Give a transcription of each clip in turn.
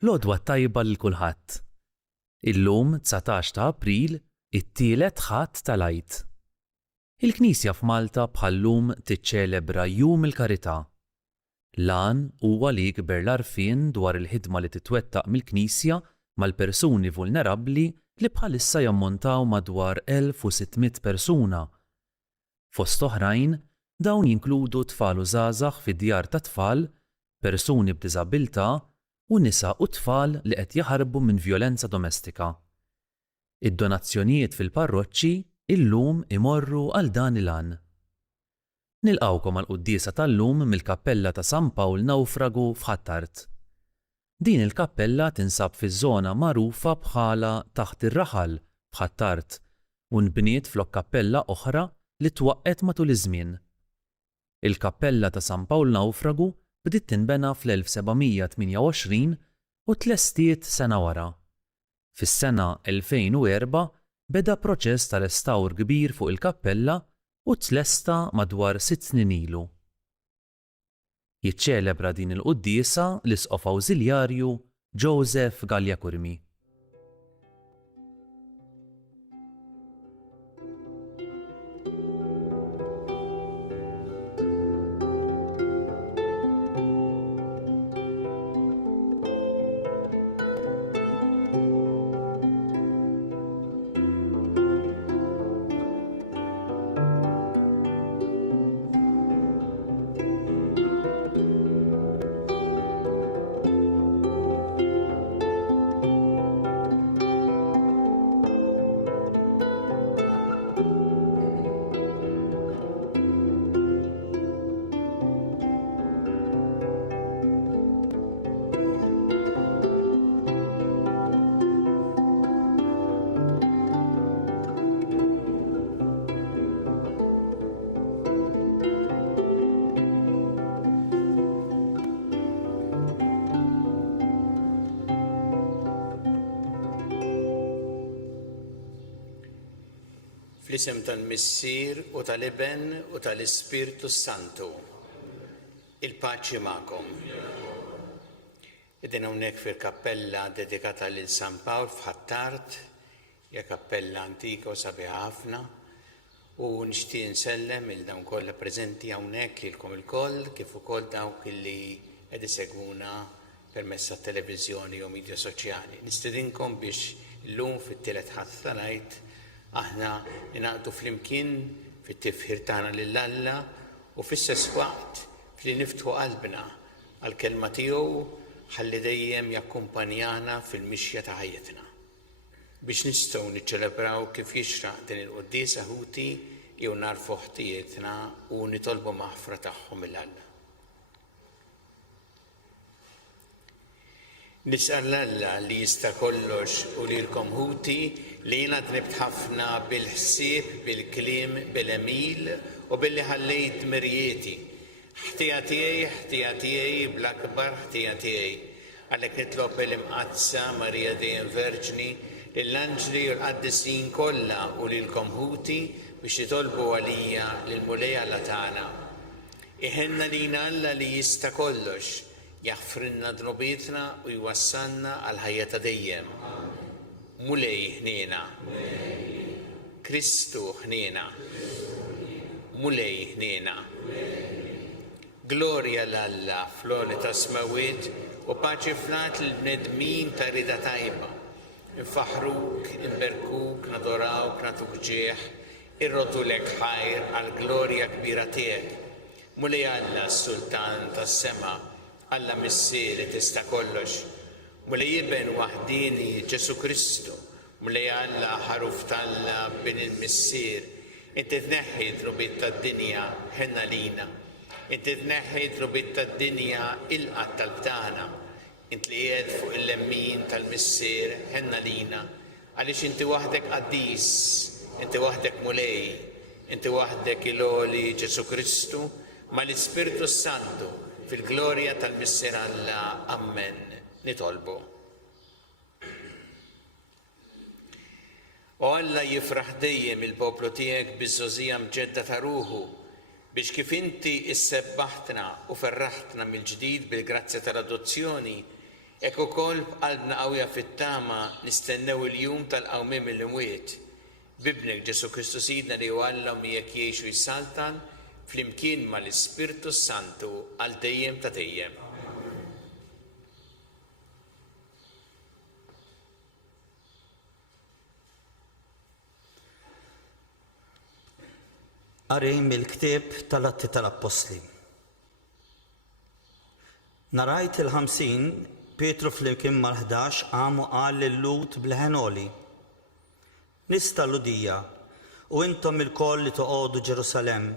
L-għodwa tajba lil kulħadd. Illum 19 ta' April, it-tielet ħadd tal-Għid. Il-Knisja f'Malta bħallum tiċċelebra Jum il-Karità. Lan huwa li jikber l-għarfien dwar il-ħidma li titwettaq mill-Knisja mal-persuni vulnerabbli li bħalissa jammontaw madwar 1600 persuna. Fost oħrajn, dawn jinkludu tfal u żgħażagħ fid-djar ta' tfal, persuni b'diżabilità u nisa u tfal li qed jaħarbu minn vjolenza domestika. Id-donazzjonijiet fil-parroċċi illum imorru għal dan il-għan. Nilqawkom għall-quddiesa tal-lum mill-Kappella ta' San Pawl Nawfragu f'Ħattart. Din il-kappella tinsab fiż-żona magħrufa bħala Taħt ir-Raħal f'Ħattart u nbniet flok kappella oħra li twaqqet matul iż-żmien. Il-Kappella ta' San Pawl Nawfragu bdiet tinbena fl-1728 u tlestiet sena wara. Fis-sena 2004 beda proċess ta' restawr kbir fuq il-kappella u tlesta madwar 6 snin ilu. Jiċċelebra din il-quddiesa l-Isqof Awżiljarju Joseph Gallia Kurmi. Fl-isem tal-Missier u tal-Iben u tal-Ispirtu Santu. Il-paċi magħkom. Qegħdin hawnhekk fil-kappella dedikata lil San Pawl f'Ħattart, hija kappella antika u sabiħa ħafna, u nixtieq nsellem il dawn kollha preżenti hawnhekk ilkom ilkoll kif ukoll dawk illi qed isegwuna permezz tat-televiżjoni u midja soċjali. Nistedinkom biex illum fit-tielet ħadd tal-Għid aħna ninaqdu flimkien fit-tifħir tagħna lill-Alla u fl-istess waqt fli niftħu qalbna għall-kelma tiegħu ħalli dejjem jakkumpanjana fil-mixja ta' ħajjitna. Biex nistgħu niċċelebraw kif jixraq din il-quddiesa ħuti jew narfu ħtijietna u nitolbu maħfra tagħhom mill-Alla. Nis'al l-Alla li jista' kollox u lilkom ħuti li jiena tnibt ħafna bil-ħsieb, bil-kliem, bil-emil u billi ħallejt mirjieti. Ħtija tiegħi bl-akbar ħtija tiegħi. Għalhekk nitlob il-imqazza Marija Dejjem Verġni lill-anġli u l-qaddisin kollha u lilkom ħuti biex jitolbu għalija lill-Mulej Alla tagħna. Iħenna lina Alla li jista' kollox, jaħfrinna dnobietna u jwassalna għal ħajja ta' dejjem. Mulej ħniena. Kristu ħniena. Mulej ħniena. Glorja l-Alla fl-għoli ta' smawiet u paċi flat l-bnedmin ta' rida tajba. Infaħruk, inberkuk, nadorawk, natuk ġieħ, irrodulek ħajr għal glorja kbira tiegħek. Mulej Alla s-Sultan tas-sema, Alla Missier tista' kollox. Mulej Iben waħdini Ġesu Kristu, mulej Alla ħaruf talla bin il-Missier, inti tneħħi trubit tad-dinja ħenna lina, inti tneħħi trubit tad-dinja il-qatt tal-btana, inti li qiegħed fuq il-lemmin tal-Missier ħenna lina, għaliex inti waħdek qaddis, inti waħdek mulej, inti waħdek il-għoli Ġesu Kristu, ma l-Ispirtu Santu fil-glorja tal-Missier Alla. Amen. Nitolbu. U Alla jifraħ dejjem il-poplu tiegħek biż-żożija mġedda ta' ruħu biex kif inti issebbaħtna u ferraħtna mill-ġdid bil-grazzja tal-adozzjoni Hekk ukoll b'qalbna qawwija fit-tama nistennew il-jum tal-qawmiem mill-imwiet b'ibnek Ġesu Kristu Sidna li għallhom jekk jgħixu jissaltan flimkien mal-Ispirtu Santu għal dejjem ta' dejjem. Qari mill-ktieb tal-Atti tal-Apostli. Narajt il-50 Pietru flimkien mal-11 qam u qal lil-Lut bil-Ħenoli: Nista' Ludija u intom il-koll li toqgħodu Ġerusalemm,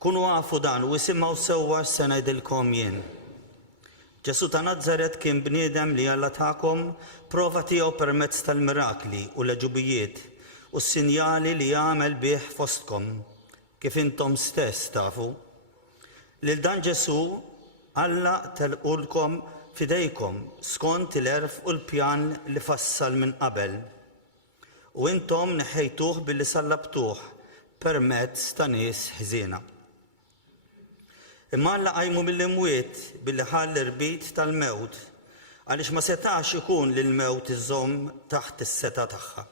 kunu għafu dan u isimgħu sewwa se ngħidilkom jien. Ġesu ta' Nażaret kien bniedem li Alla tagħkom prova tiegħu permezz tal-mirakli u l-eġubijiet u s-sinjali li jagħmel bih fostkom, kif intom stess tafu. Lil dan Ġesu Alla telqulkom fidejkom skont il-erf u l-pjan li fassal minn qabel. U intom neħejtuh billi sallabtuh permezz ta' nies ħżiena. Imma Alla qajmu mill-imwiet billi ħall irbit tal-mewt għaliex ma setax ikun lil mewt iżomm taħt is-seta tagħha.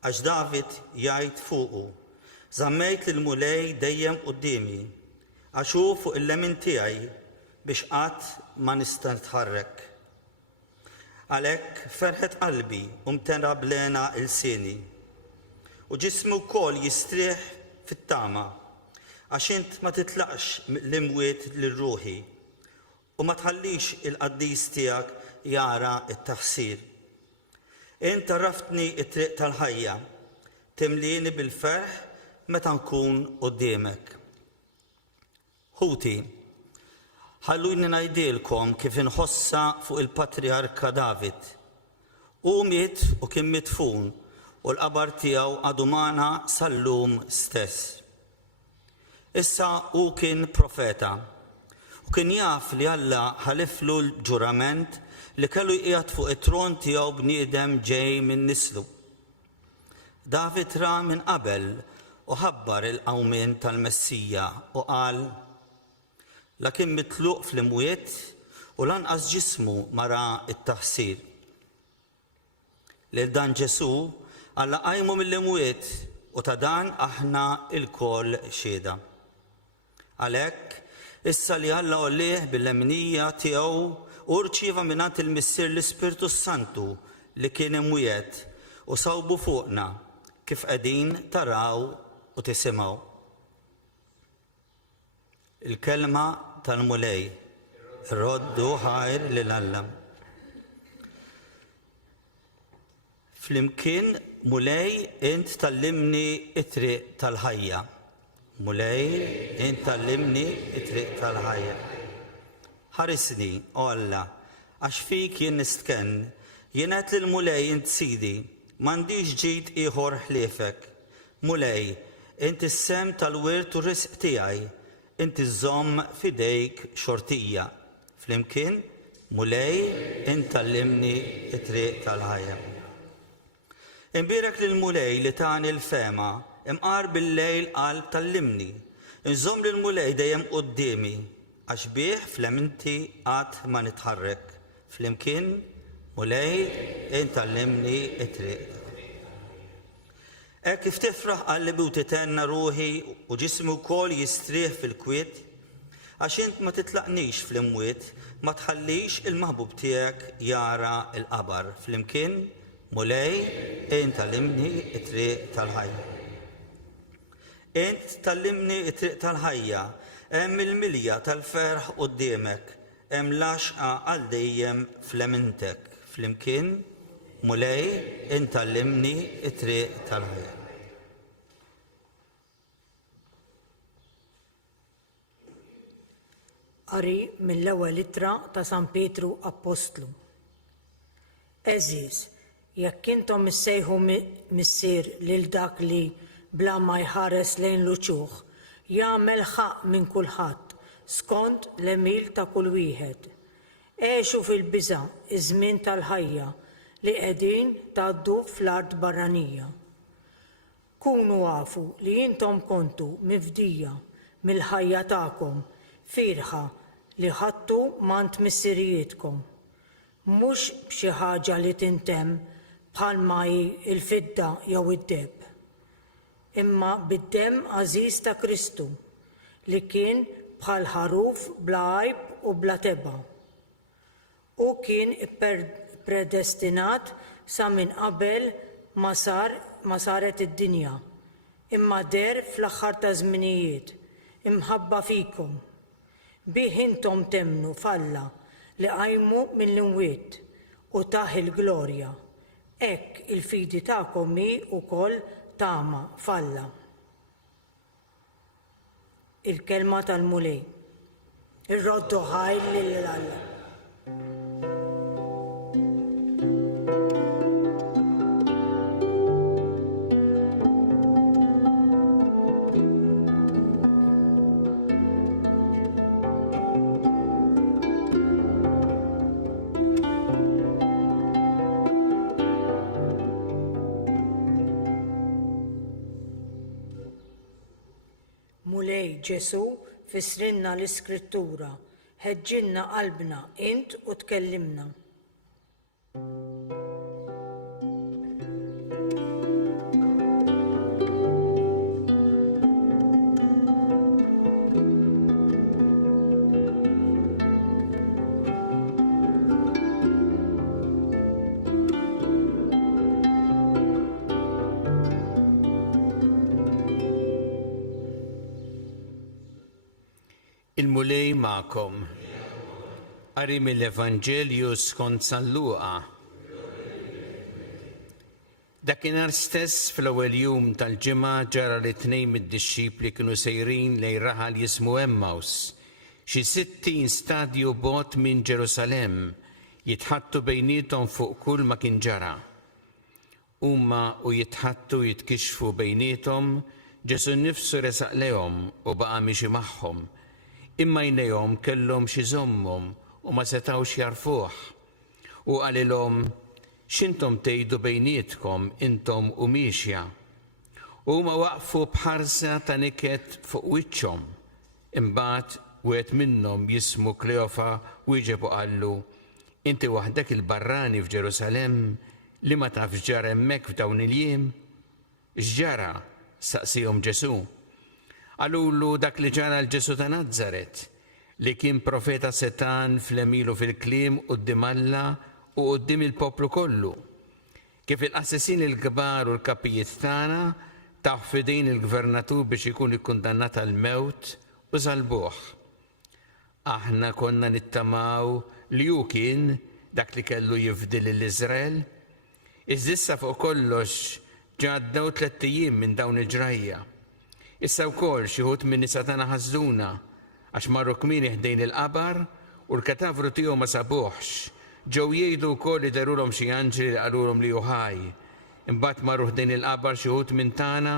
Għax David jgħid fuqu: Żammejt lil mulej dejjem qudiemi għax hu fuq il-lemin tiegħi biex qatt ma nista' nitħarrek. Għalhekk ferħet qalbi u mtena blena il-sieni u ġismu wkoll jistrieħ fit-tama għax int ma titlaqx l-imwiet lir-ruħi u ma tħallix il-qaddis tiegħek jara t-taħsir. Int arraftni t-triq tal-ħajja, timlieni bil-ferħ meta nkun quddiemek. Ħuti, ħalluni ngħidilkom kif inħossa fuq il-Patriarka David. Hu miet u kien midfun u l-qabar tiegħu għadu magħna sal-lum stess. Issa hu kien profeta u kien jaf li Alla ħaliflu l-ġurament li kellu jqiegħed fuq it-tron tiegħu bniedem ġej minn nislu. David ra minn qabel u ħabbar il-qawmien tal-Messija u qal: La kien mitluq fl-imwiet u lanqas ġismu mara t-taħsir. Lil dan Ġesu Alla qajmu mill-imwiet u ta' dan aħna il-koll xieda. Għalhekk issa li Alla għollih bil-lemnija tiegħu u rċieva mingħand il-Missier l-Ispirtu Santu li kien imwiet u sawbu fuqna kif qegħdin taraw u tisimgħu. Il-kelma tal-mulej, roddu ħajr lil Alla. Flimkien mulej int tallimni it-triq tal-ħajja. Mulej int tallimni it-triq tal-ħajja. Ħarisni, o Alla, għax fik jien nistkenn, jien qed lil mulej int sidi, m'għandix ġid ieħor ħliefek. Mulej, int is-sem tal-wirt u risq tiegħi, inti żomm fidejk xortija. Flimkien, mulej, int tallimni it-triq tal-ħajja. Imbierek lil mulej li tani l-fema, imqar bil-lejl qalb tallimni. Inżomm lil mulej dejjem qudiemi, għax bih fleminti qatt ma nitħarrek. Flimkien, mulej, int tallimni it-triq. Kif tifraħ qalbi u titenna ruħi u ġismi wkoll jistrieħ fil-kwiet, għax int ma titlaqnix fl-imwiet, ma tħallix il-maħbub tiegħek jara l-qabar. Flimkien, mulej, int tallimni t-triq tal-ħajja. Int tallimni t-triq tal-ħajja, hemm il-milja tal-ferħ quddiemek, hemm laxqa għal dejjem flemintek. Flimkien, mulej, int tallimni t-triq tal-ħajja. Qari mill-ewwel ittra ta' San Petru Apostlu. Eżiż, jekk intom issejħu missier lil dak li bla ma jħares lejn l-uċuħ, jagħmel ħaq minn kulħadd skont l-emil ta' kull wieħed. Għexu fil-biża' iż-żmien tal-ħajja li qegħdin tgħaddu fl-art barranija. Kunu għafu li intom kontu mifdija mill-ħajja tagħkom firħa li ħadtu mant missirijietkom. mhux b'xi ħaġa li tintemm bħalma il-fidda jew id-deb, imma bid-demm għażiż ta' Kristu li kien bħal ħaruf bla għajb u bla teba. U kien predestinat sa minn qabel ma saret id-dinja, imma der fl-aħħar ta' żminijiet imħabba fikom. Bih intom temnu falla li qajmu mill-imwiet u taħ il-glorja. Hekk il-fidi tagħkom hi wkoll tama falla. Il-kelma tal-mulej. Ir-roddu ħajl lil-Alla. Mulej Ġesu fisrinna l-Iskrittura, ħeġġilna qalbna int u tkellimna. Il-mulej ma'kom. Qari mill-Evanġelju skont San Luqa. Dakinhar stess fl-ewwel jum tal-ġimgħa ġara li tnejn mid-dixxipli kienu sejrin lejn raħal jismu Emmaus, xi 60 stadju bogħod minn Ġerusalemm, jitħattu bejniethom fuq kull ma kien ġara. Huma u jitħattu jitkixfu bejniethom, Ġesu nnifsu resaq lehom u baqa' mixi magħhom. Imma jnejhom kellhom xi żommhom u ma setgħux jarfuh. U qalilhom, x'intom tgħidu bejnietkom intom u miexja. U huma waqfu bħarsa ta' niket fuq wiċċhom. Imbagħad wieħed minnhom jismu Kleofa wieġeb u qallu, inti waħdek il-barrani f'Ġerusalemm li ma tafx ġara hemmhekk f'dawn il-jiem? X'ġara? Saqsihom Ġesu. Għalulu dak li ġara l-Ġesu ta' Nażaret, li kien profeta setan fl-emilu fil-kliem quddiem Alla u quddiem il-poplu kollu. Kif il-qassisin il-kbar u l-kapijiet tagħna taħ fidejn il-gvernatur biex ikun ikkundannat għal mewt u żalbuh. Aħna konna nittamaw li hu kien dak li kellu jifdil l-Iżrael. Iżissa fuq kollox ġaddew 3 ijiem minn dawn il-ġrajja. Issa wkoll xi wħud minn nisa tagħna ħażluna għax marru kmieni ħdejn il-qabar u l-katavru tiegħu ma sabuhx. Ġew jgħidu wkoll li darulhom xi anġeli li qalulhom li hu ħaj. Imbagħad marru ħdejn il-qabar xi wħud minn tagħna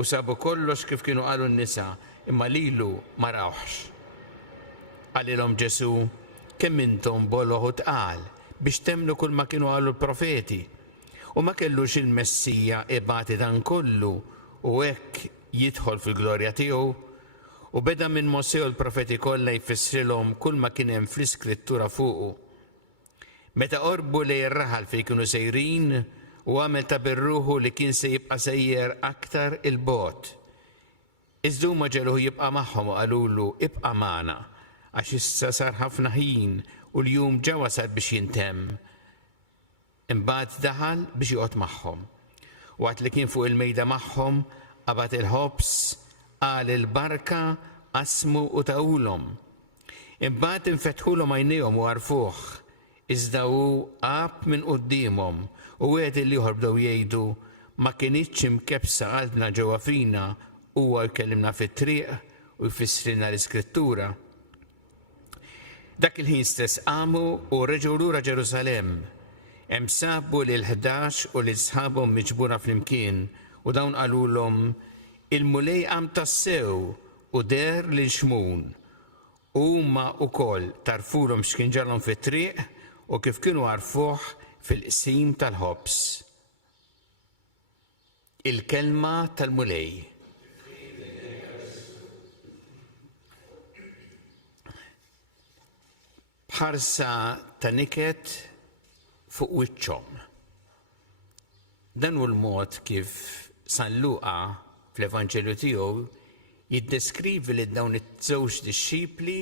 u sabu kollox kif kienu qalu n-nisa, imma lilu ma rawħx. Qalilhom Ġesu, kemm intom boloħ u tqal biex temnu kull ma kienu qalu l-profeti. U ma kellux il-Messija ibati dan kollu u hekk jidħol fil-glorja tiegħu u beda minn Mosè u l-profeti kollha jfissrilhom kull ma kien hemm fl-Iskrittura fuqu. Meta qorbu lejn ir-raħal fejn kienu sejrin u għamel ta' birruħu li kien se jibqa' sejjer aktar il-bogħod. Iżda huma ġeluh jibqa' magħhom u qalulu ibqa' magħna għax issa sar ħafna ħin u l-jum ġa wasal biex jintemm. Imbagħad daħal biex joqgħod magħhom. Waqt li kien fuq il-mejda magħhom qabad il-ħobs qal il-barka qasmu u tawulhom. Imbagħad infetħulhom għajnejhom u għarfuh, iżda hu qab minn qudiemhom u wieħed il-ieħor bdew jgħidu ma kinitx imkebsa qalbna ġewwa fina huwa jkellimna fit-triq u jfissrilna l-Iskrittura. Dak il-ħin stess qamu u reġgħu lura Ġerusalemm. Hemm sabu lil 11 u lil sħabhom miġbura flimkien u dawn qalulhom il-mulej qam tassew u der lil xmun. Huma wkoll tarfulhom x'kien ġarhom fit-triq u kif kienu għarfuh fil-qsim tal-ħobs. Il-kelma tal-mulej. Bħarsa ta' niket fuq wiċċhom. Dan hu l-mod kif San Luqa fl-Evanġelju tiegħu jiddeskrivi li dawn iż-żewġ dixxipli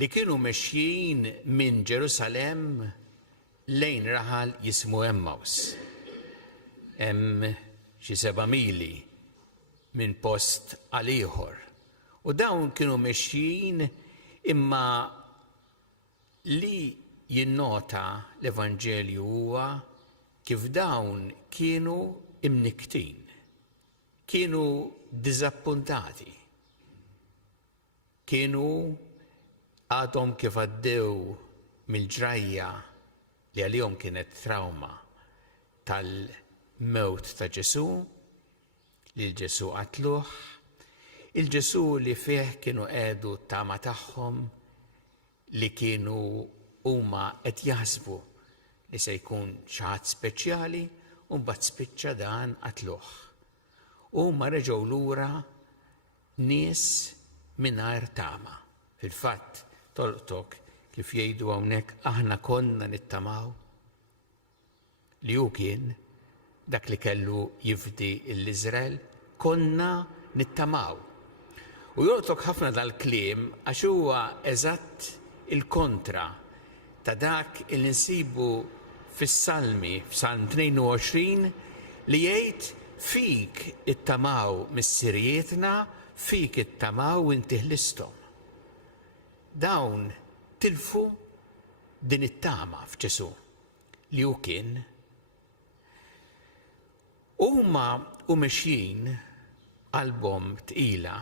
li kienu mexjin minn Ġerusalemm lejn raħal jismu Emmaus. Hemm xi 7 mili minn post għal ieħor. U dawn kienu mexjin imma li jinnota l-Evanġelju huwa kif dawn kienu imniktin, kienu diżappuntati, kienu għadhom kif għaddew mill-ġrajja li għalihom kienet trauma tal-mewt ta' Ġesu, li l-Ġesu qatluh, il-Ġesu li fih kienu qiegħdu t-tama tagħhom li kienu huma qed jaħsbu li se jkun xi ħadd speċjali u mbagħad spiċċa dan qatluh. Huma reġgħu lura nies mingħajr tama. Fil-fatt tolqtok kif jgħidu hawnhekk aħna konna nittamaw li hu kien dak li kellu jifdi l-Iżrael, konna nittamaw. U jolqtok ħafna dal-kliem għax huwa eżatt il-kontra ta' dak il nsibu fis-Salmi f'Salm 22 li jgħid fik ittamaw mis-sirjietna, fik ittamaw inti ħlisthom. Dawn tilfu din it-tama f'Ġesu li hu kien. Huma u mexjin qalbhom tqila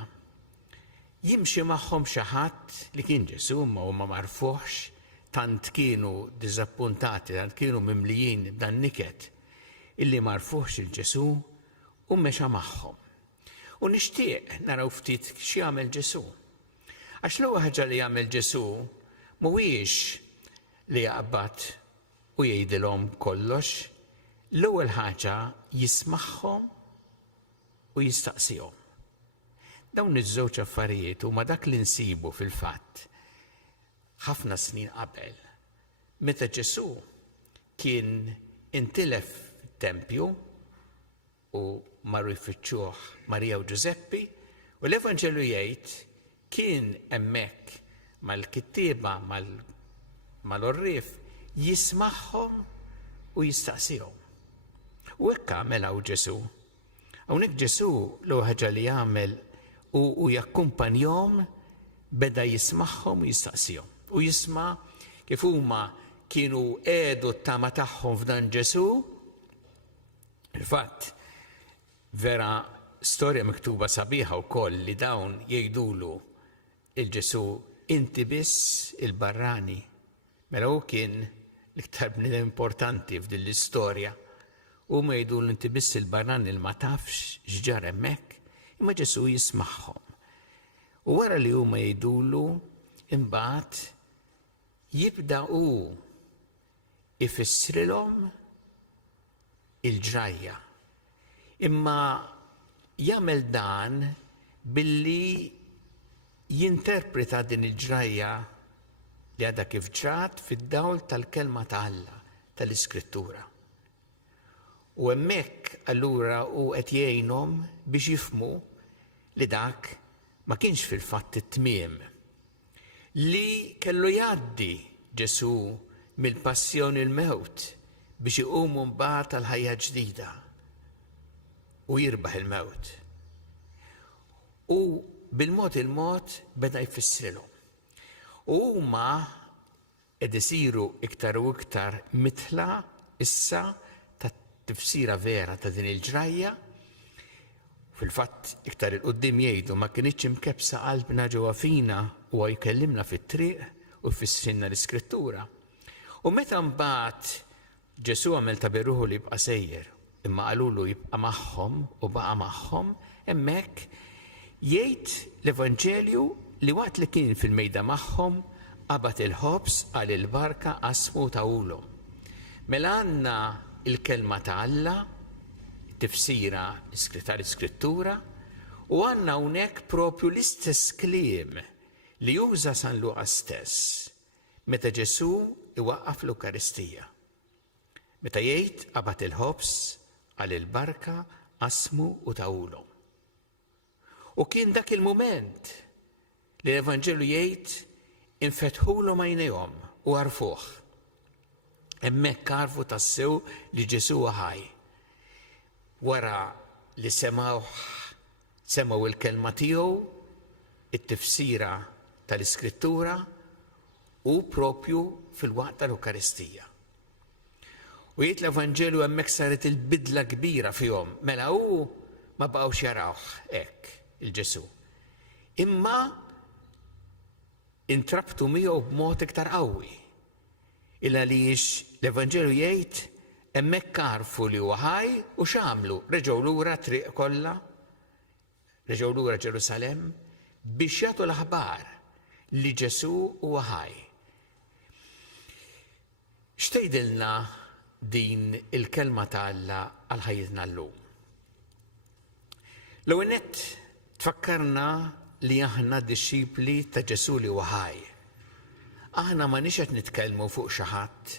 jimxi magħhom xi ħadd li kien Ġesu ma huma marfuħx, tant kienu diżappuntati, tant kienu mimlijin b'dan niket illi marfuħx il-Ġesu u mexa magħhom. U nixtieq naraw ftit x'jagħmel Ġesu. Għax l-ewwel ħaġa li jagħmel Ġesu mhuwiex li jaqbad u jgħidilhom kollox, l-ewwel ħaġa jismagħhom u jistaqsihom. Dawn iż-żewġ affarijiet huma dak li nsibu fil-fatt ħafna snin qabel. Meta Ġesu kien intilef fit-tempju u marru jfittxuh Marija u Ġuseppi u l-Evanġelju jgħid kien hemmhekk mal-kittieba mal-orrif jismagħhom u jistaqsihom. U hekk għamel hawn Ġesu. Hawnhekk Ġesu l-ewwel ħaġa li jagħmel u jakkumpanjahom beda jismagħhom u jistaqsihom. U jisma' kif huma kienu qiegħdu t-tama tagħhom f'dan Ġesu. Il-fatt vera storja miktuba sabiħa wkoll li dawn jgħidulu il-Ġesu inti biss il-barrani. Mela hu kien l-iktar bniedem importanti f'din l-istorja. Huma jgħidulu inti biss il-barrani li ma tafx x'ġar hemmhekk, imma Ġesu jismagħhom. U wara li huma jgħidulu imbagħad jibda hu ifissrilhom il-ġrajja. Imma jagħmel dan billi jinterpreta din il-ġrajja li għadha kif ġrat fid-dawl tal-kelma ta' Alla tal-Iskrittura. U hemmhekk allura hu qed jgħinhom biex jifhmu li dak ma kienx fil-fatt it-tmiem li kellu jgħaddi Ġesu mill-passjoni l-mewt biex iqumu mbagħad tal-ħajja ġdida u jirbaħ il-mewt. U bil-mod il-mod beda jfissrilhom. U huma qed isiru iktar u iktar mitla issa tat-tifsira vera ta' din il-ġrajja. Fil-fatt iktar il-qudiem jgħidu ma kienitx imkebsa qalbna ġewwa fina u jkellimna fit-triq u jfissrilna l-Iskrittura. U meta mbagħad Ġesu għamel ta' biruħu li jibqa' sejjer, imma qalulu jibqa' magħhom u baqa' magħhom, hemmhekk jgħid l-Evanġelju li waqt li kien fil-mejda magħhom qabad il-ħobs għal il-barka qasmu tawulhom. Mela għandna il-kelma ta' Alla, tifsira tal-Iskrittura, u għandna hawnhekk propju l-istess kliem li juża San Luqa stess meta Ġesu iwaqqaf l-Ukaristija. Meta jgħid qabad il-ħobs għal il-barka qasmu u tawulhom. U kien dak il-mument li l-Evanġelu jgħid infetħulhom għajnejhom u għarfuh. Hemmhekk għarfu tassew li Ġesu ħaj. Wara li semgħu il-kelma tiegħu, it-tifsira tal-Iskrittura u propju fil-waqt tal-Eukaristija. U jgħid l-Evanġelu hemmhekk saret il-bidla kbira fihom, mela hu ma baqgħux jarawh hekk il-Ġesu. Imma intrabtu miegħu b'mod iktar qawwi. Il għaliex l-Evanġelu jgħid hemmhekk għarfu li huwa ħaj u x'għamlu? Reġgħu lura triq kollha, reġgħu lura Ġerusalemm biex jagħtu l-aħbar li Ġesu huwa ħaj. X'tgħidilna din il-kelma ta' Alla għal ħajjitna llum? L-ewwel nett tfakkarna li aħna dixxipli ta' Ġesu li huwa ħaj. Aħna ma nix qed nitkellmu fuq xi ħadd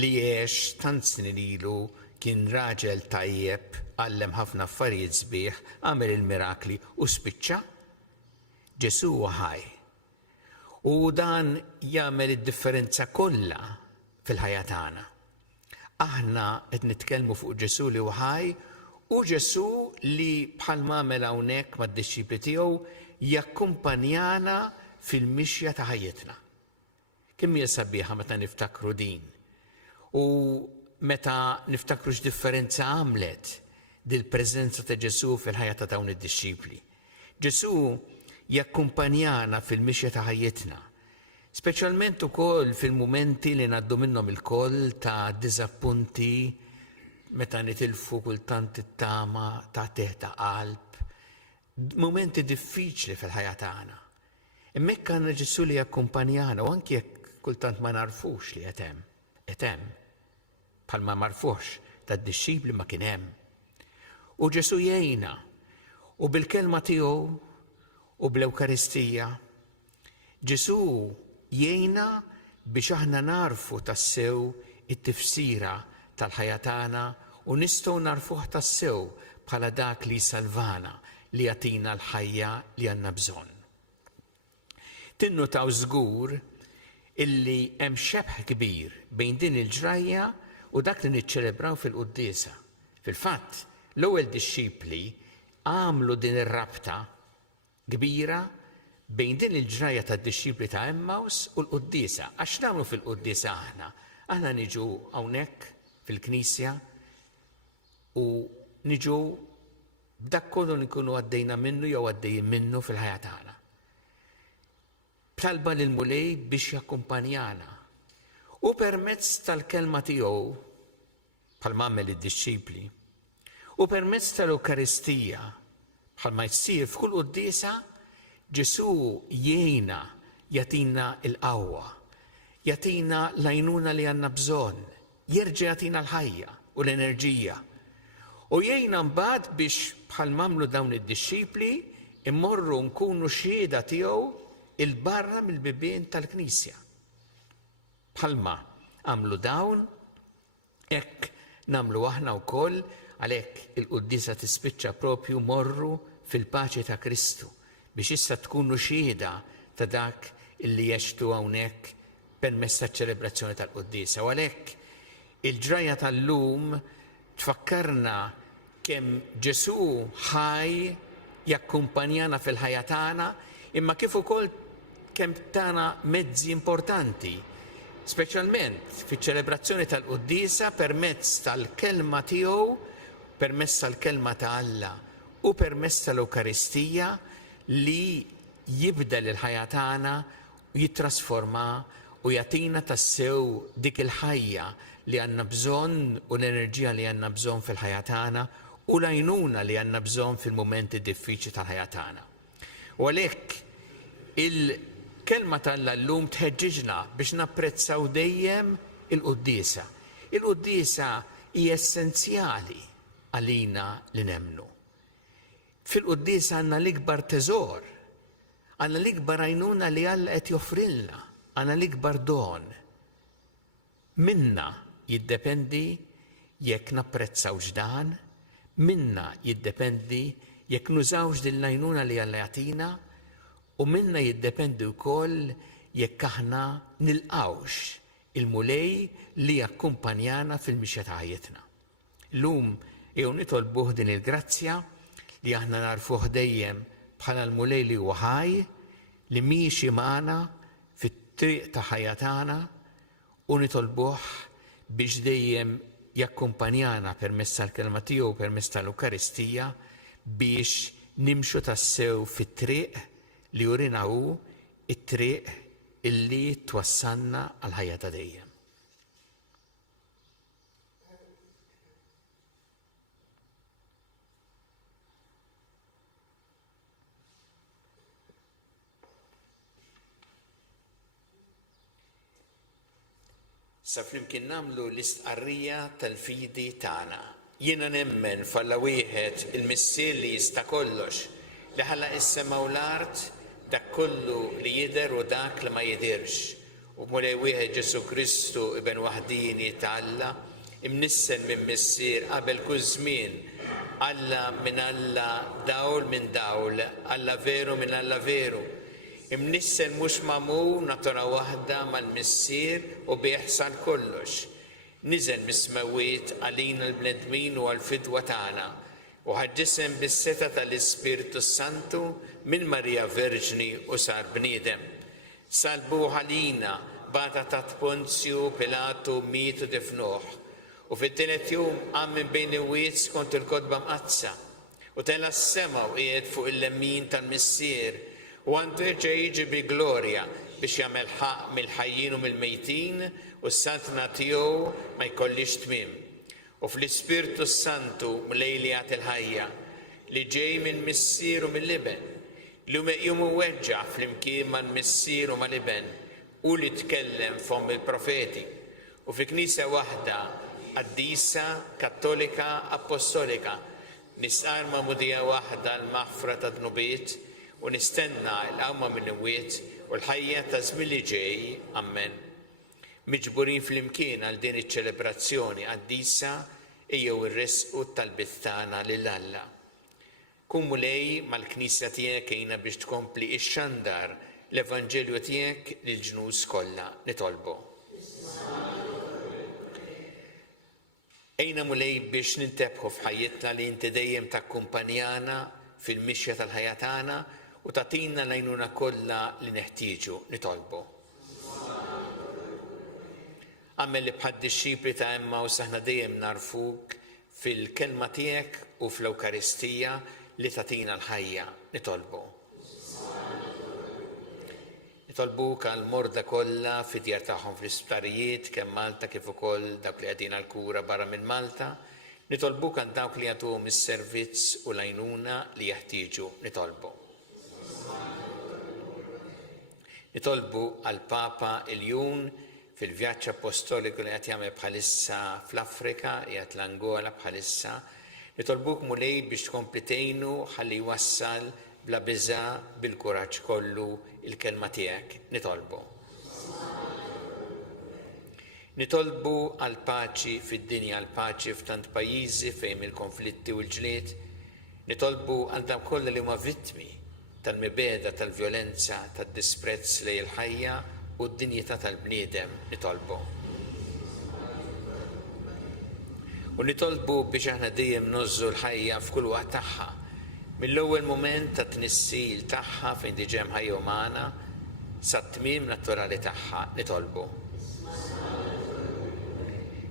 li jgħix tant snin ilu kien raġel tajjeb, għallem ħafna affarijiet sbieħ, għamel il-mirakli u spiċċa. Ġesu huwa ħaj. U dan jagħmel id-differenza kollha fil-ħajja tagħna. Aħna qed nitkellmu fuq Ġesu li huwa ħaj u Ġesu li bħalma għamel hawnhekk mad-dixxipli tiegħu jakkumpanjana fil-mixja ta' ħajjitna. Kemm hija sabiħa meta niftakru din. U meta niftakru x'differenza għamlet dil-preżenza ta' Ġesu fil-ħajja ta' dawn id-dixxipli. Ġesu jakkumpanjana fil-mixja ta' ħajjitna, speċjalment ukoll fil-mumenti li ngħaddu minnhom il-koll ta' diżappunti, meta nitilfu kultant it-tama ta' teħta qalb, mumenti diffiċli fil-ħajja tagħna. Hemmhekk għandna Ġesu li jakkumpanjana u anke jekk kultant ma narfux li qed hemm, bħalma marfux tad-dixxipli ma kien hemm. U Ġesu jgħinna u bil-kelma tiegħu u bl-Ewkaristija Ġesu jgħinna biex aħna narfu tassew it-tifsira tal-ħajja tagħna u nistgħu narfuh tassew bħala dak li salvana li jagħtina l-ħajja li għandna bżonn. Tinnutaw żgur illi hemm xebħ kbir bejn din il-ġrajja u dak li niċċelebraw fil-Quddiesa. Fil-fatt, l-ewwel dixxipli għamlu din ir-rabta kbira bejn din il-ġrajja tad-dixxipli ta' Emmaus u l-Quddiesa. Għax nagħmlu fil-Quddiesa aħna? Aħna niġu hawnhekk fil-Knisja u niġu b'dak kollu nkunu għaddejna minnu jew għaddejjin minnu fil-ħajja tagħna. Talba lil Mulej biex jakkumpanjana. U permezz tal-kelma tiegħu bħalma għamel id-dixxipli u permezz tal-Eukaristija bħalma jsir f'kull Quddiesa Ġesu jgħinna jagħtina l-qawwa, jagħtina l-għajnuna li għandna bżonn, jerġa' jagħtina l-ħajja u l-enerġija. U jgħinna mbagħad biex bħalma għamlu dawn id-dixxipli immorru nkunu xhieda tiegħu il-barra mill-bibien tal-Knisja. Bħalma għamlu dawn, hekk nagħmlu aħna wkoll għalhekk il-Quddiesa tispiċċa propju morru fil-paċi ta' Kristu biex issa tkunu xhieda ta' dak illi jextu hawnhekk permezz taċ-ċelebrazzjoni tal-Quddiesa. U għalhekk il-ġrajja tal-lum tfakkarna kemm Ġesu ħaj jakkumpanjana fil-ħajja tagħna, imma kif ukoll kemm tagħna mezzi importanti, speċjalment fiċ-ċelebrazzjoni tal-Quddiesa permezz tal-kelma tiegħu, permezz tal-kelma ta' Alla u permezz tal-Ewkaristija li jibdel il-ħajja tagħna u jittrasforma u jagħtina tassew dik il-ħajja li għandna bżonn u l-enerġija li għandna bżonn fil-ħajja tagħna u l-għajnuna li għandna bżonn fil-mumenti diffiċli tal-ħajja tagħna. U għalhekk il-kelma tal-llum tħeġġiġna biex napprezzaw dejjem il-Quddiesa. Il-Quddiesa hija essenzjali għalina li nemmnu. Fil-Quddiesa għandna l-ikbar teżor, għandna l-ikbar għajnuna li Alla qed joffrilna, għandna l-ikbar don. Minna jiddependi Jekk napprezzawx dan, minna jiddependi jekk nużawx din l-għajnuna li Alla jagħtina u minna jiddependi wkoll jekk aħna nilqawx il-mulej li jakkumpanjana fil-mixja ta' ħajjitna. Llum jew nitolbuh din il-grazzja li aħna narfuh dejjem bħala l-mulej li huwa ħaj li miexi magħna fit-triq ta' ħajja tagħna u nitolbuh biex dejjem jakkumpanjana permezz tal-kelma tiegħu permezz tal-Ukaristija biex nimxu tassew fit-triq li urina hu it-triq illi twassalna għal ħajja ta' dejjem. Sa flimkien nagħmlu l-istqarrija tal-fidi tagħna. Jiena nemmen f'Alla wieħed il-missier li jista' kollox li ħalaq is-sema u l-art dak kollu li jidher u dak li ma jidirx. U mulej wieħed Ġesu Kristu ibn waħdini ta' Alla imnissen minn missier qabel kull żmien Alla minn Alla dawl minn dawl, Alla veru minn Alla veru. Imnissen mhux magħmul natura waħda mal-missier u biħsal kollox. Niżel mis-smawiet għalina l-bnedmin u għall-fidwa tagħna u ħaġġisem bis-seta tal-Ispiritu Santu minn Marija Verġni u sar bniedem. Salbuh għalina bata tat Ponzju Pilatu mietu difnuh u fit-tielet jum qam minn bejn il-wiet skont il-kotba mqazza u tela s-sema u qiegħed fuq il-lemmin tal-missier u għandu jerġa' jiġi bi glorja biex jagħmel ħaq mill-ħajjin u mill-mejtin u s-saltna tiegħu ma jkollix tmiem. U fl-Ispirtu Santu mlejli għat il-ħajja li ġej minn missier u mill-liben li meqjum u weġġa' flimkien mal-missier u mal-liben u li tkellem fom il-profeti u fi Knisja waħda qaddisa Kattolika Apostolika nisqar ma'mudija waħda l-maħfra ta' dnubiet u nistenna l-qawma mill-imwiet u l-ħajja ta' żmien li ġej. Amen. Miġburin flimkien għal din iċ-ċelebrazzjoni qaddisa ejjew irresqu t-talbiet tagħna lil Alla. Kun mulej mal-Knisja tiegħek ejna biex tkompli ix-xandar l-Evanġelju tiegħek lill-ġnus kollha nitolbu. Ejna mulej biex nintebħu f'ħajjitna li inti dejjem takkumpanjana fil-mixja tal-ħajja tagħna u tagħtina l-għajnuna kollha li neħtieġu nitolbu. Għamel li bħad-disċipli ta' Emmaus saħna dejjem narfuk fil-kelma tiegħek u fl-Ewkaristija li tagħtina l-ħajja nitolbu. Nitolbuk għall-morda kollha fid-djar tagħhom fl-isptarijiet kemm Malta kif ukoll dawk li qegħdin għall-kura barra minn Malta. Nitolbuk għal dawk li għatuhom is-servizz u l-għajnuna li jeħtieġu nitolbu. Nitolbu għal Papa il-Jun fil-vjaġġ apostoliku li qed jagħmel bħalissa fl-Afrika qiegħed l-Angola bħalissa. Nitolbuk mulej biex tkompli tgħinu ħalli jwassal bla biża' bil-kuraġġ kollu il-kelma tiegħek nitolbu. Nitolbu għal paċi fid-dinja, għal paċi f'tant pajjiżi fejn il-konflitti u l-ġlied. Nitolbu għal dawk kollha li huma vittmi tal-mibeda, tal-vjolenza, tad-disprezz lejn il-ħajja u d-dinjità tal-bniedem nitolbu. U nitolbu biex aħna dejjem nożżu l-ħajja f'kull waqt tagħha. Mill-ewwel mument ta' tnissil tagħha fejn diġà hemm ħajja umana sa tmiem naturali tagħha nitolbu.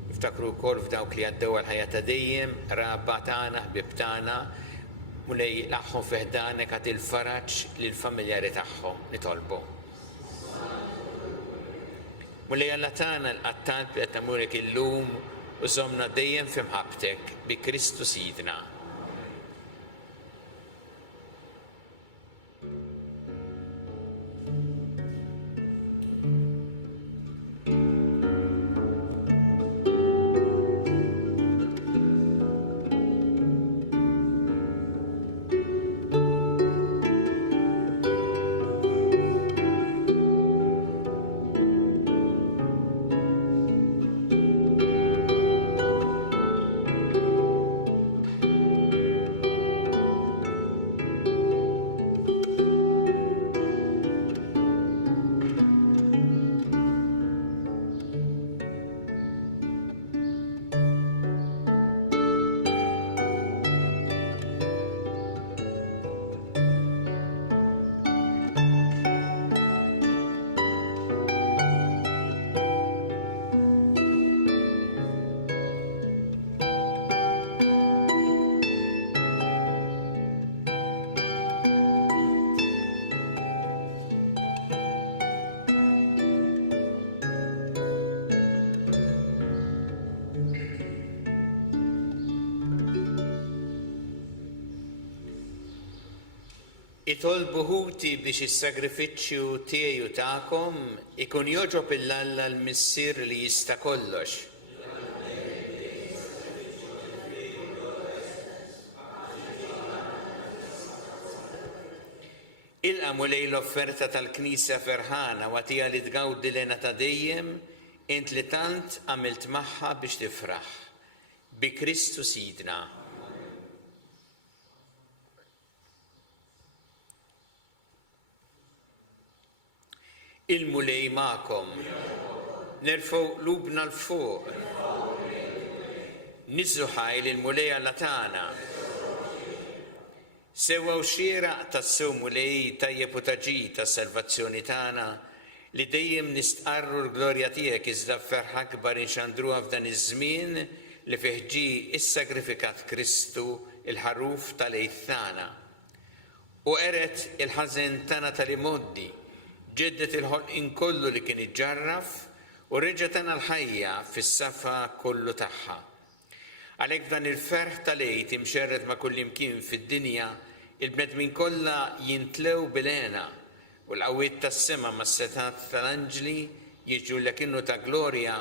Niftakru wkoll f'dawk li għaddew għall-ħajja ta' dejjem, rabba tagħna, ħbieb tagħna, mulej laħħom fiħdanek għad il-faraġġ lill-familjari tagħhom nitolbu. Mulej Alla tagħna l-qattant li qed nagħmlulek illum u żommna dejjem f'imħabbtek bi Kristu Sidna. Itolbu ħuti biex is-sagrifiċċju tiegħi u tagħkom ikun joġob il-Alla l-Missier li jista' kollox. Ilqamu lejn l-offerta tal-Knisja ferħana u għatija li tgawdi lena ta' dejjem int li tant għamilt magħha biex tifraħ. Bi Kristu Sidna. Il-mulej ma'kom. Nerfgħu qlubna l-fuq. Nizzu ħajl il-mulej Alla tagħna. Sewa u xieraq tas-sew mulej tajjeb u taġi tas-salvazzjoni tagħna li dejjem nistqarru l-glorja tiegħek iżda ferħ akbar inxandruha f'dan iż-żmien li fih ġie issagrifikat Kristu il-ħaruf tal-għid tagħna. U qeret il-ħażen tagħna tal-imoddi, ġeddet il-ħolqien kollu li kien iġġarraf u reġa' tagħna l-ħajja fis-safa kollu tagħha. Għalhekk dan il-ferħ tal-għid imxerred ma' kull imkien fid-dinja il-bnedmin kollha jintlew bil-għena u l-qawwiet tas-sema mas-setat tal-anġli jiġu lek innu ta' glorja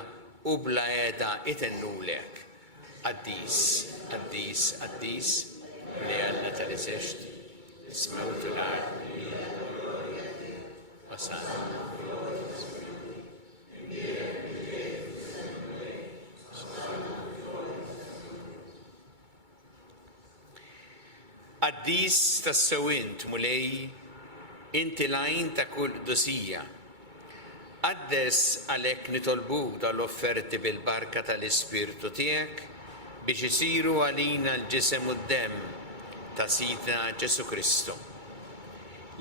u bla qiegħda itennulek. Qaddis, qaddis, qaddis, li Alla tal-Iżext, ismewtu l-art, wasal. Qaddis tas-sewint mulej, inti l-għajn ta' kull qdusija. Qaddes għalhekk nitolbuk dal-offerti bil-barka tal-Ispirtu tiegħek biex isiru għalina l-ġisem u d-demm ta' Sidna Ġesu Kristu.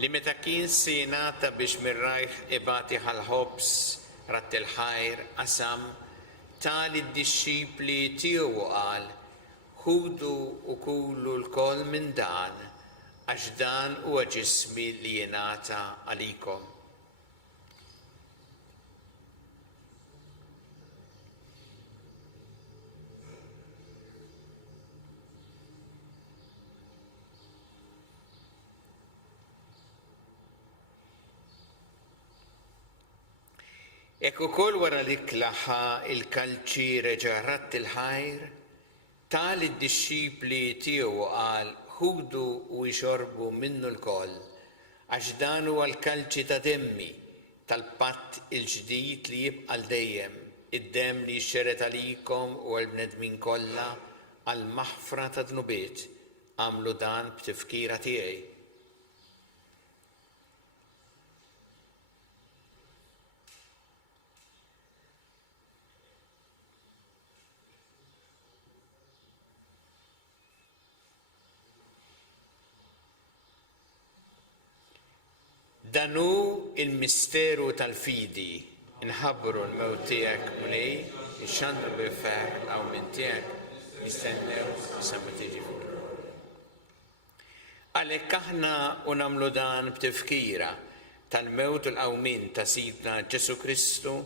Li meta kien se jingħata biex mir-rajħ ibati ħal-ħobs ratt il-ħajr qasam tali d-dixxipli tiegħu qal ħudu u kulu l-koll minn dan, għax dan huwa ġismi li jingħata għalikom. Ekku ukoll wara li klaħħa il-kalċi reġa' ratt il-ħajr, tal id-dixxipli tiegħu qal ħudu u jxorbu minnu l-koll, għax dan huwa l-kalċi ta' demmi tal-patt il-ġdid li jibqa' l-dejjem, id-demm li jxxeret għalikom u għall-bnedmin kollha għal maħfra ta' dnubiet, għamlu dan b'tifkira tiegħi. Danu il-misteru tal-fidi, inħabbru l-mewt tiegħek mulej, ixxandru bil-feħ aw minn tiegħek, jistennew jisammu tiġi fuq. Għalhekk aħna u nagħmlu dan b'tifkira tal-mewt u l-qawmin ta' Sidna Ġesu Kristu,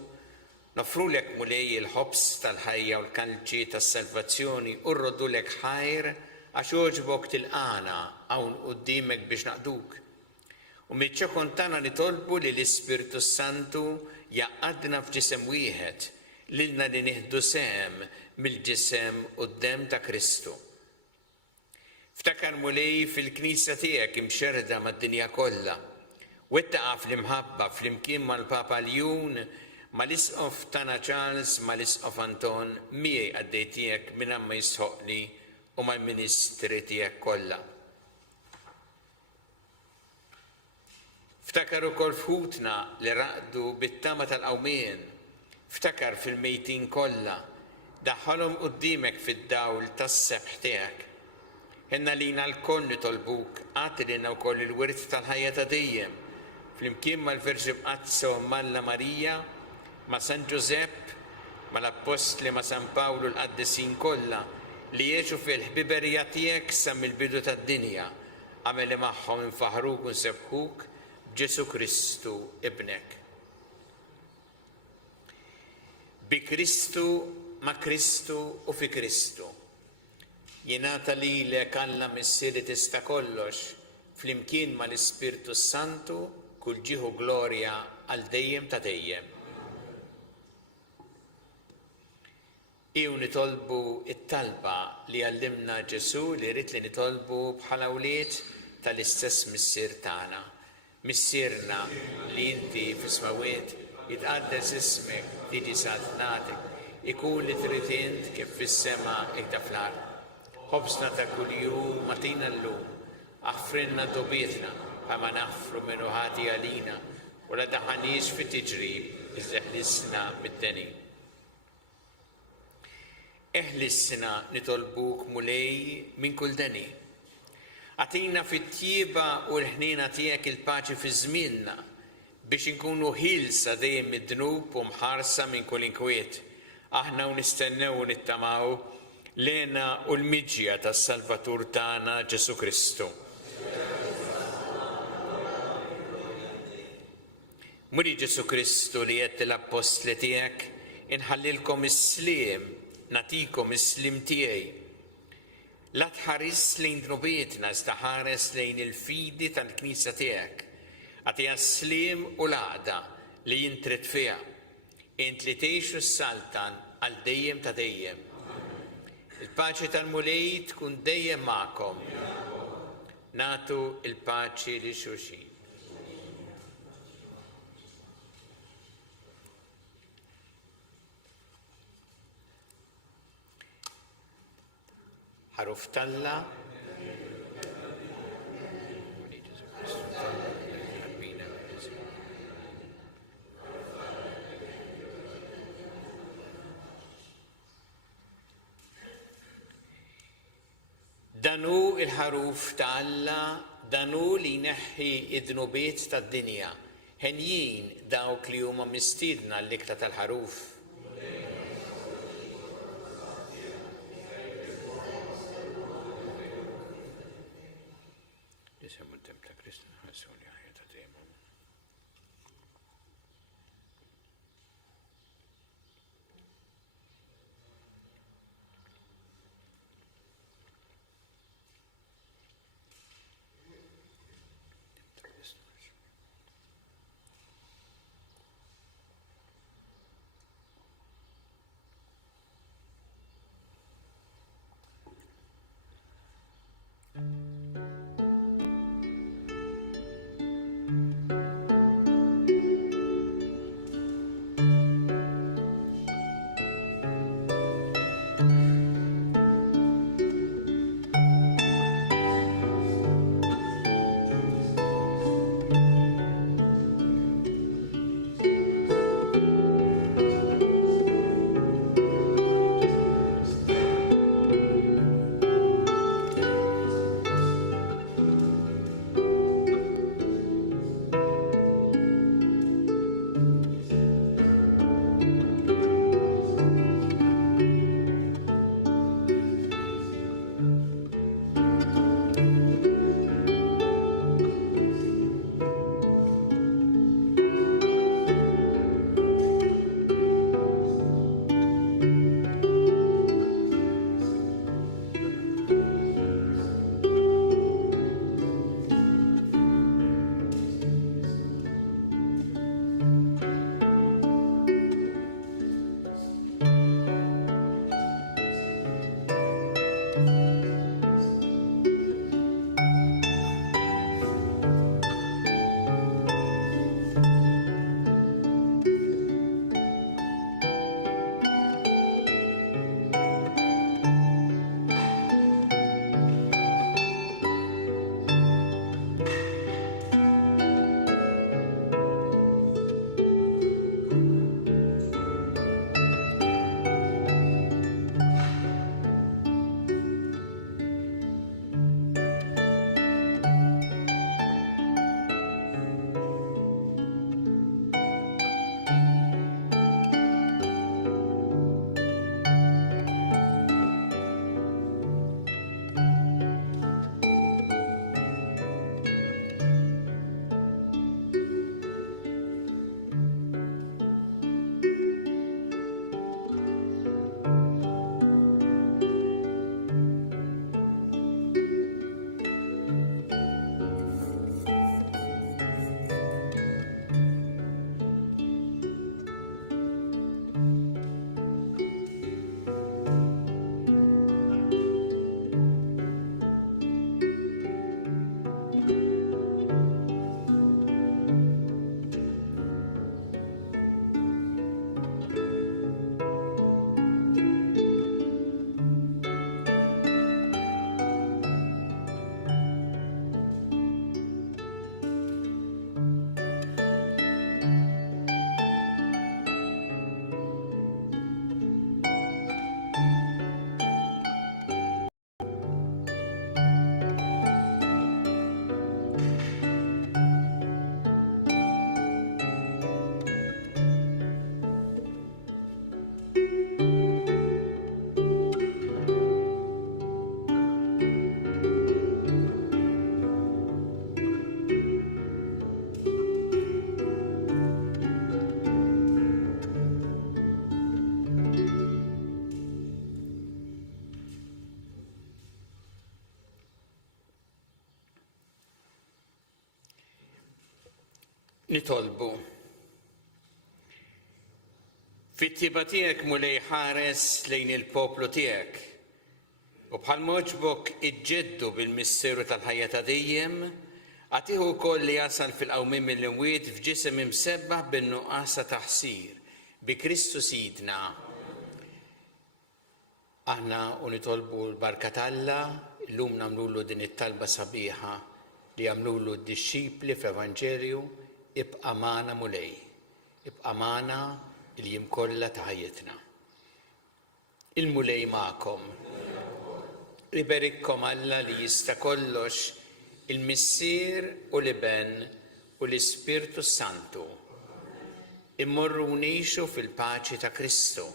nofrulek mulej il-ħobs tal-ħajja u l-kalċi tas-salvazzjoni u rroddulek ħajr għax oġbok tilqana hawn quddiemek biex naqduk. U miċ-ċokon tagħna nitolbu li l-Ispirtu Santu jaqgħadna f'ġisem wieħed lilna li nieħdu sehem mill-ġisem u d-demm ta' Kristu. Ftakar mulej fil-Knisja tiegħek imxerda mad-dinja kollha, wettaqa' fl-imħabba flimkien mal-Papa Ljun, mal-Isqof tagħna Charles, mal-Isqof Anton, miegħi għaddej tiegħek minn ma jisħoqli u mal-Ministri tiegħek kollha. Ftakar ukoll f'ħutna li raqdu bit-tama tal-qawmien, ftakar fil-mejtin kollha, daħħalhom quddiemek fid-dawl tas-sebħ tiegħek. Ħenna lina l-koll nitolbuk għati lilna wkoll il-wirt tal-ħajja ta' dejjem, flimkien mal-Verġi B'qazza u Malla Marija, ma' San Ġusepp, mal-Apostli ma' San Pawlu l-qaddisin kollha li jgħixu fil-ħbiberija tiegħek sa mill-bidu tad-dinja, għameli magħhom infaħruk u nsebħuk Ġesu Kristu ibnek. Bi Kristu, ma' Kristu u fi Kristu. Jingħata lilek Alla Missier li tista' kollox, flimkien ma l-Ispirtu Santu kull ġieħu glorja għal dejjem ta' dejjem. Iju nitolbu it-talba li għallimna Ġesu li rrid li nitolbu bħala wlied tal-istess missier tagħna. Missierna li inti fis-smawiet jitqaddes ismek, tiġi saltnatek, ikun li trid int kif fis-sema ikda fl-ard. Ħobsna ta' kuljum matina llum, aħfrinna dobietna bħalma naħfru minnu ħati għalina u la taħanix fit tiġrib iżeħlisna mid-deni. Eħlissna nitolbuk mulej minn kull deni. Għatina fit-tjieba u l-ħnina tiegħek il-paċi fi żmienna biex inkunu ħilsa dejjem mid-dnub u mħarsa minn kull inkwiet. Aħna u nistennew u nittamaw lena u l-miġja tas-Salvatur tagħna Ġesu Kristu. Muri Ġesu Kristu li qed l-apostli tiegħek inħallilkom is-sliem, natikom is-slim tiegħi. La tħares lejn dnubietna iżda ħares lejn il-fidi tal-Knisja tiegħek. Għatija s-slim u l-għaqda li jintret fiha. Int li tgħixu s-saltan għal dejjem ta' dejjem. Il-paċi tal-mulej tkun dejjem magħkom. Natu il-paċi li xulxin. Ħaruf talla. Danu il-ħaruf ta' Alla, danu li neħħi id-dnubiet tad-dinja. Ħenjin dawk li huma mistiedna l-ikla tal-ħaruf. nitolbu. Fit-tiba tiegħek mulej ħares lejn il-poplu tiegħek u bħal moġbok iġġeddu bil-misteru tal-ħajja ta' dejjem, għatiħu wkoll li jasal fil-qawmien mill-imwiet f'ġisem imsebbaħ bin-nuqqas ta' taħsir bi Kristu Sidna. Aħna u nitolbu l-barka t'Alla, llum nagħmlulu din it-talba sabiħa li jagħmlulu d-dixxipli fl-Evanġelju, ibqa' magħna mulej, ibqa' magħna il-jiem kollha ta' ħajjitna. Il-mulej magħkom. Iberikkom Alla li jista' kollox, il-Missier u l-Iben u l-Ispirtu Santu. Immorru nixu fil-paċi ta' Kristu.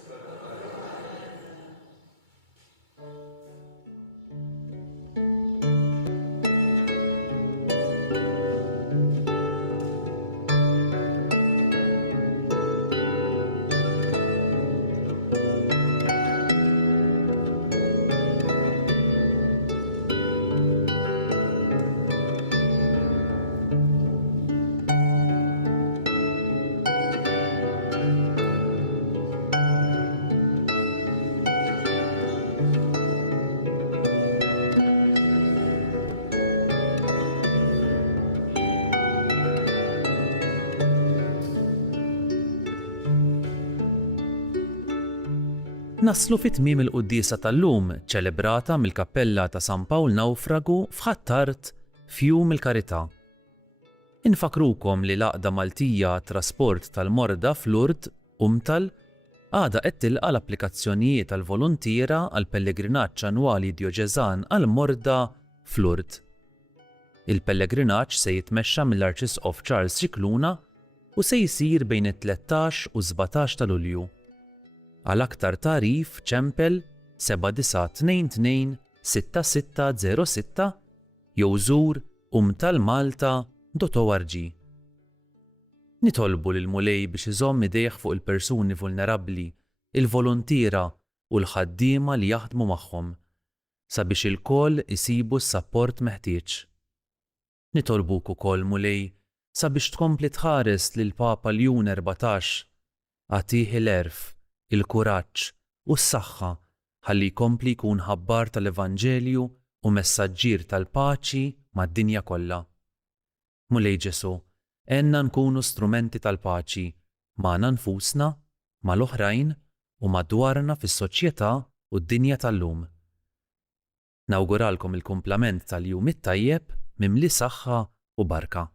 Naslu fit-tmiem il-quddiesa tal-lum ċelebrata mill-Kappella ta' San Pawl Nawfragu f'Ħattart f'Jum il-Karità. Infakrukom li l-Għaqda Maltija Trasport tal-Morda f'Lourdes Umtal għada qed tilqa l-applikazzjonijiet tal-volontiera għal pellegrinaġġ annwali djoċeżan għal Morda f'Lourdes. Il-pellegrinaġġ se jitmexxa mill-Arċisqof Charles Cicluna u se jsir bejn it-13 u 17 ta' Lulju. Għal aktar tarif ċempel 7922-6606 jew żur umtalmalta.org. Nitolbu lil mulej biex iżomm idejh fuq il-persuni vulnerabbli, il-volontiera u l-ħaddiema li jaħdmu magħhom sabiex il-koll isibu s-sapport meħtieġ. Nitolbuk ukoll mulej sabiex tkompli tħares lil Papa Ljun 14 għatih l-erf, il-kuraġġ u s-saħħa ħalli jkompli jkun ħabbar tal-Evanġelju u messaġġier tal-paċi mad-dinja kollha. Mulej Ġesu, għenna nkunu strumenti tal-paċi magħna nfusna, mal-oħrajn u madwarna fis-soċjetà u d-dinja tal-lum. Nawguralkom il-kumplament tal-jum it-tajjeb mimli saħħa u barka.